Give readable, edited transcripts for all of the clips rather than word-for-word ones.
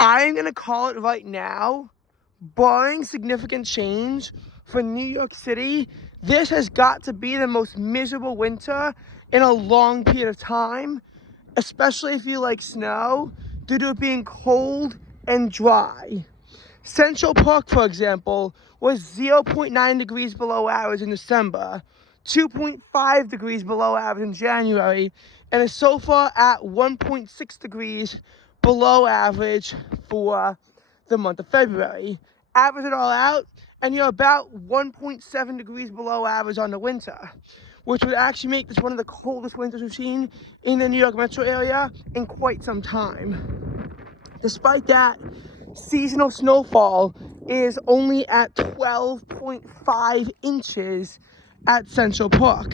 I'm going to call it right now, barring significant change for New York City, this has got to be the most miserable winter in a long period of time, especially if you like snow, due to it being cold and dry. Central Park, for example, was 0.9 degrees below average in December, 2.5 degrees below average in January, and is so far at 1.6 degrees below average for the month of February. Average it all out, and you're about 1.7 degrees below average on the winter, which would actually make this one of the coldest winters we've seen in the New York metro area in quite some time. Despite that, seasonal snowfall is only at 12.5 inches at Central Park.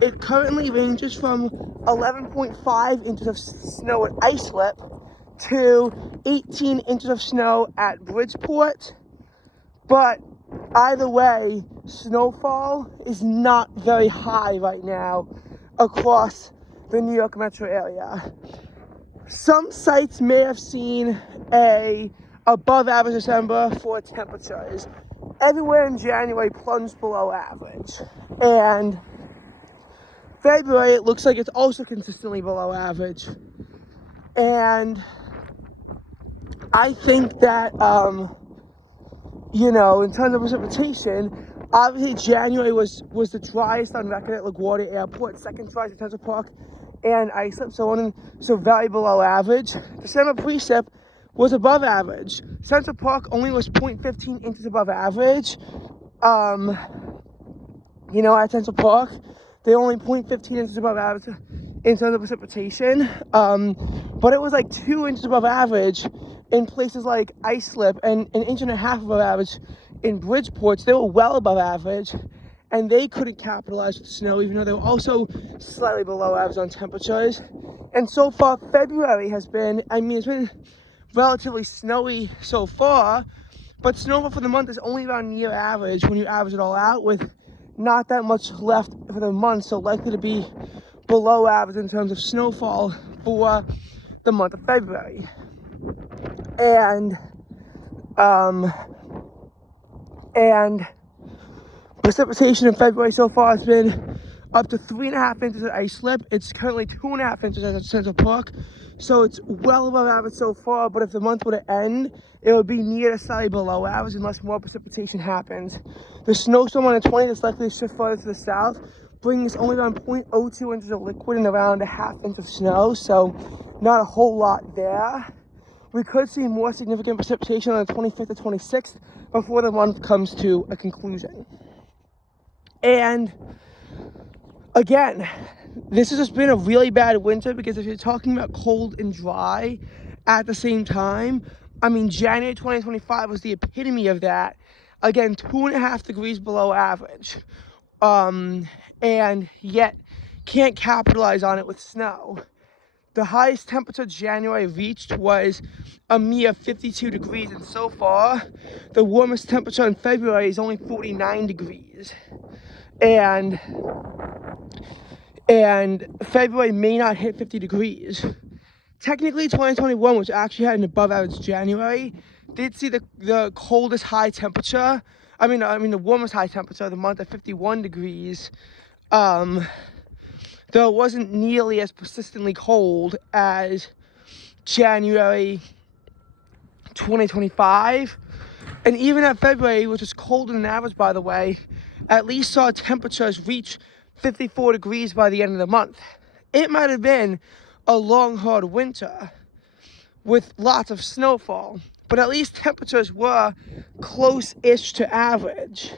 It currently ranges from 11.5 inches of snow at Islip to 18 inches of snow at Bridgeport. But either way, snowfall is not very high right now across the New York metro area. Some sites may have seen a above average December for temperatures. Everywhere in January plunged below average. And February, it looks like it's also consistently below average. And I think that, in terms of precipitation, obviously January was the driest on record at LaGuardia Airport, second driest at Central Park and Islip, so very below average. December precip was above average. Central Park only was 0.15 inches above average. At Central Park, they only 0.15 inches above average in terms of precipitation. But it was like 2 inches above average in places like Islip and an inch and a half above average in Bridgeport. So they were well above average, and they couldn't capitalize with snow, even though they were also slightly below average on temperatures. And so far, February it's been relatively snowy so far, but snowfall for the month is only around near average when you average it all out, with not that much left for the month, so likely to be below average in terms of snowfall for the month of February. And precipitation in February so far has been up to 3.5 inches at Islip. It's currently 2.5 inches at Central Park, so it's well above average so far. But if the month were to end, it would be near to slightly below average unless more precipitation happens. The snowstorm on the 20th is likely to shift further to the south, bringing us only around 0.02 inches of liquid and around 1/2 inch of snow, so not a whole lot there. We could see more significant precipitation on the 25th or 26th before the month comes to a conclusion. And again, this has just been a really bad winter, because if you're talking about cold and dry at the same time, January 2025 was the epitome of that. Again, 2.5 degrees below average. And yet can't capitalize on it with snow. The highest temperature January reached was a mere 52 degrees, and so far, the warmest temperature in February is only 49 degrees. And February may not hit 50 degrees. Technically, 2021, which actually had an above average January, did see the coldest high temperature. The warmest high temperature of the month at 51 degrees. Though it wasn't nearly as persistently cold as January 2025. And even at February, which was colder than average, by the way, at least saw temperatures reach 54 degrees by the end of the month. It might have been a long, hard winter with lots of snowfall, but at least temperatures were close-ish to average.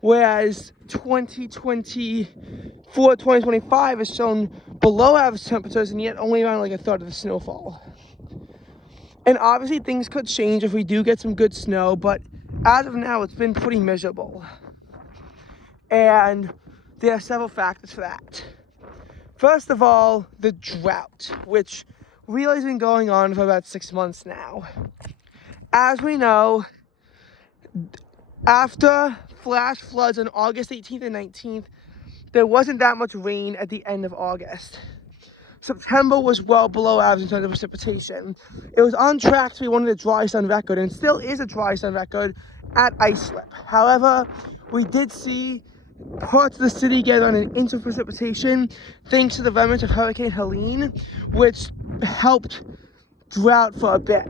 Whereas 2025 has shown below average temperatures, and yet only around like a third of the snowfall. And obviously things could change if we do get some good snow, but as of now, it's been pretty miserable. And there are several factors for that. First of all, the drought, which really has been going on for about 6 months now. As we know, after flash floods on August 18th and 19th, there wasn't that much rain at the end of August. September was well below average in terms of precipitation. It was on track to be one of the driest on record, and still is a driest on record at Islip. However, we did see parts of the city get on an inch of precipitation thanks to the remnants of Hurricane Helene, which helped drought for a bit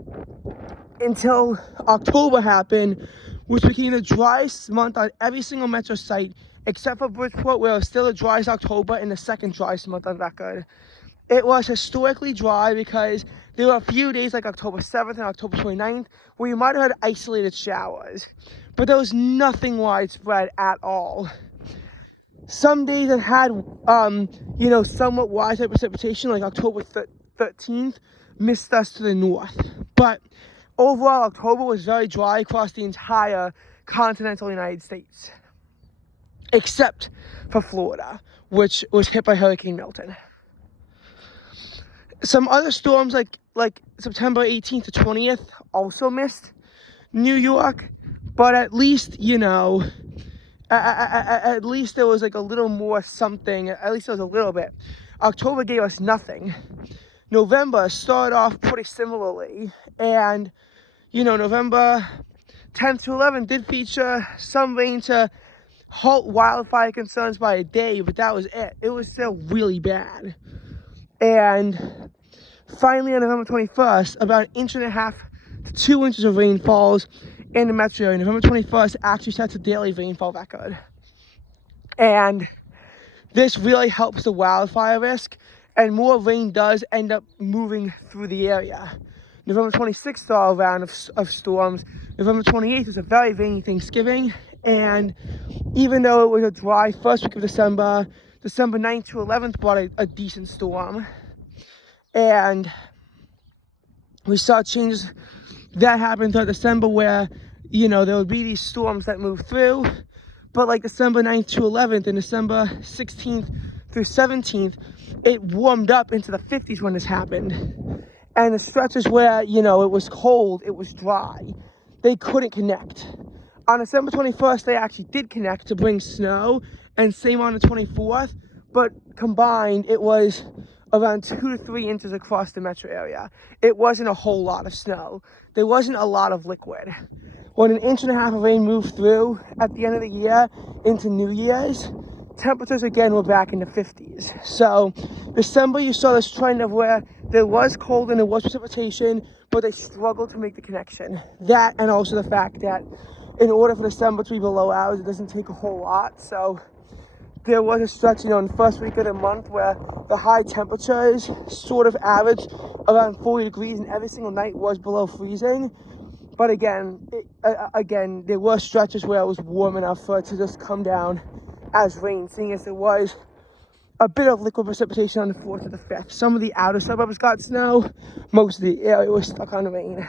until October happened, which became the driest month on every single metro site except for Bridgeport, where it was still the driest October and the second driest month on record. It was historically dry because there were a few days like October 7th and October 29th where you might have had isolated showers, but there was nothing widespread at all. Some days it had, somewhat widespread precipitation, like October 13th, missed us to the north. But overall, October was very dry across the entire continental United States, except for Florida, which was hit by Hurricane Milton. Some other storms like September 18th to 20th also missed New York, but at least, at least there was like a little more something, at least there was a little bit. October gave us nothing. November started off pretty similarly, and, November 10th to 11th did feature some rain to halt wildfire concerns by a day, but that was it. It was still really bad. And finally on November 21st, about 1.5 to 2 inches of rain falls in the metro area. November 21st actually sets a daily rainfall record. And this really helps the wildfire risk, and more rain does end up moving through the area. November 26th saw a round of storms. November 28th was a very rainy Thanksgiving, and even though it was a dry first week of December, December 9th to 11th brought a decent storm. And we saw changes that happened throughout December where, there would be these storms that move through, but like December 9th to 11th and December 16th through 17th, it warmed up into the 50s when this happened. And the stretches where, it was cold, it was dry, they couldn't connect. On December 21st, they actually did connect to bring snow, and same on the 24th, but combined, it was around 2 to 3 inches across the metro area. It wasn't a whole lot of snow. There wasn't a lot of liquid. When 1.5 inches of rain moved through at the end of the year into New Year's, temperatures again were back in the 50s. So December, you saw this trend of where there was cold and there was precipitation, but they struggled to make the connection. That, and also the fact that in order for December to be below average, it doesn't take a whole lot. So there was a stretch, in the first week of the month where the high temperatures sort of averaged around 40 degrees and every single night was below freezing. But again, there were stretches where it was warm enough for it to just come down as rain, seeing as there was a bit of liquid precipitation on the 4th to the 5th. Some of the outer suburbs got snow. Most of the area was stuck on rain.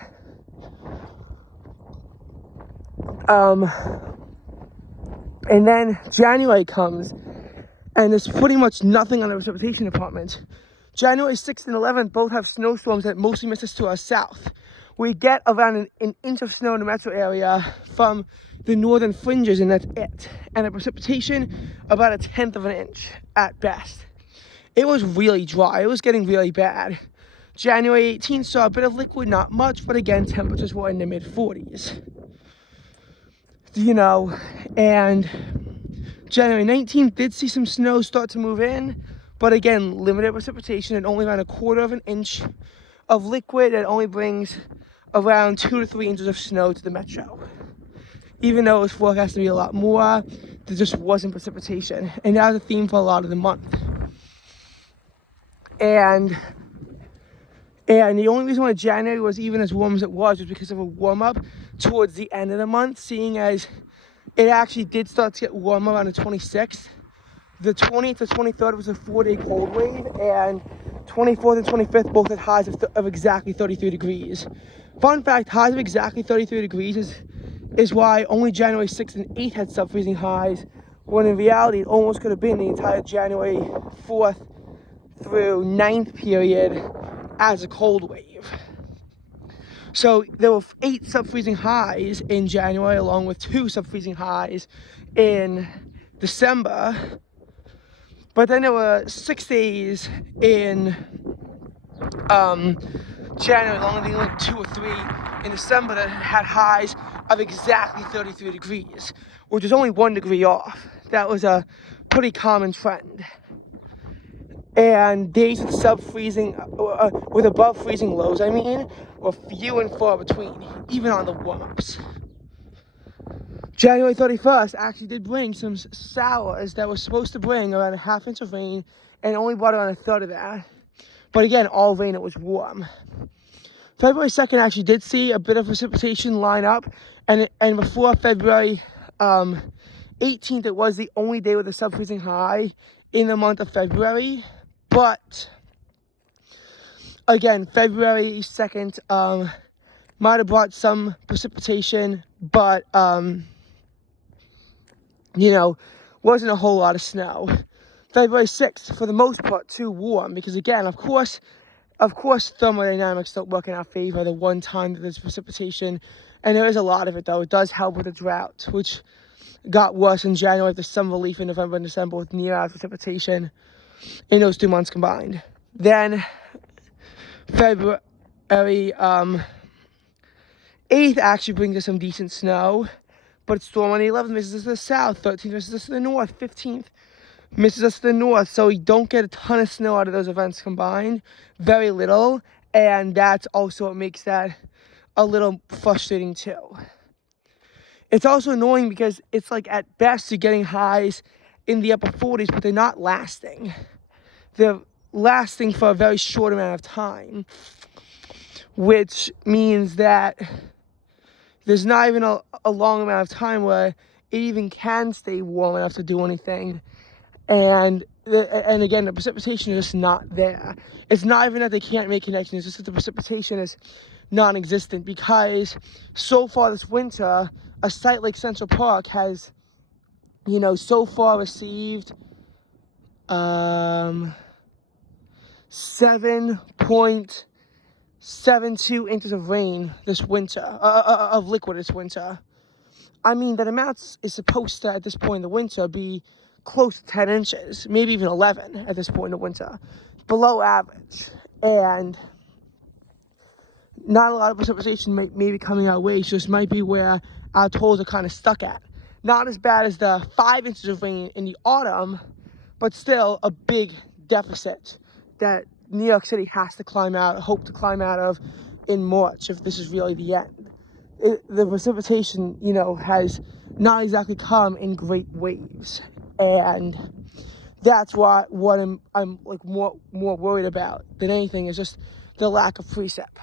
And then January comes, and there's pretty much nothing on the precipitation department. January 6th and 11th both have snowstorms that mostly miss us to our south. We get around an inch of snow in the metro area from the northern fringes, and that's it. And the precipitation, about 1/10 of an inch at best. It was really dry. It was getting really bad. January 18th saw a bit of liquid, not much, but again, temperatures were in the mid-40s. And January 19th did see some snow start to move in, but again, limited precipitation and only around 1/4 of an inch of liquid. That only brings around 2 to 3 inches of snow to the metro. Even though it was forecast to be a lot more, there just wasn't precipitation. And that was a theme for a lot of the month. And the only reason why January was even as warm as it was because of a warm-up towards the end of the month, seeing as it actually did start to get warmer on the 26th. The 20th to 23rd was a 4-day cold wave, and 24th and 25th both had highs of exactly 33 degrees. Fun fact, highs of exactly 33 degrees is why only January 6th and 8th had sub-freezing highs, when in reality it almost could have been the entire January 4th through 9th period as a cold wave. So there were 8 sub-freezing highs in January, along with 2 sub-freezing highs in December. But then there were 6 days in January, only like 2 or 3 in December that had highs of exactly 33 degrees, which was only 1 degree off. That was a pretty common trend. And days with sub-freezing, with above freezing lows, I mean, were few and far between, even on the warm-ups. January 31st actually did bring some showers that were supposed to bring around a ½ inch of rain, and only brought around a third of that. But again, all rain, it was warm. February 2nd actually did see a bit of precipitation line up, and before February 18th, it was the only day with a sub-freezing high in the month of February. But again, February 2nd might have brought some precipitation, but you know, wasn't a whole lot of snow. February 6th, for the most part, too warm, because again, of course, thermodynamics don't work in our favor the one time that there's precipitation, and there is a lot of it, though. It does help with the drought, which got worse in January after some relief in November and December with near-average precipitation in those 2 months combined. Then, February 8th actually brings us some decent snow, but storm on the 11th misses us to the south, 13th misses us to the north, 15th misses us to the north, so we don't get a ton of snow out of those events combined, very little, and that's also what makes that a little frustrating too. It's also annoying because it's like at best you're getting highs in the upper 40s, but they're not lasting. They're lasting for a very short amount of time, which means that there's not even a long amount of time where it even can stay warm enough to do anything. And again, the precipitation is just not there. It's not even that they can't make connections, it's just that the precipitation is non-existent, because so far this winter, a site like Central Park has, so far received 7.72 inches of rain this winter, of liquid this winter. I mean, that amount is supposed to, at this point in the winter, be close to 10 inches, maybe even 11 at this point in the winter, below average. And not a lot of precipitation may be coming our way, so this might be where our totals are kind of stuck at. Not as bad as the 5 inches of rain in the autumn, but still a big deficit that New York City has to hope to climb out of in March, if this is really the end. The precipitation, has not exactly come in great waves, and that's what I'm like more worried about than anything, is just the lack of precip.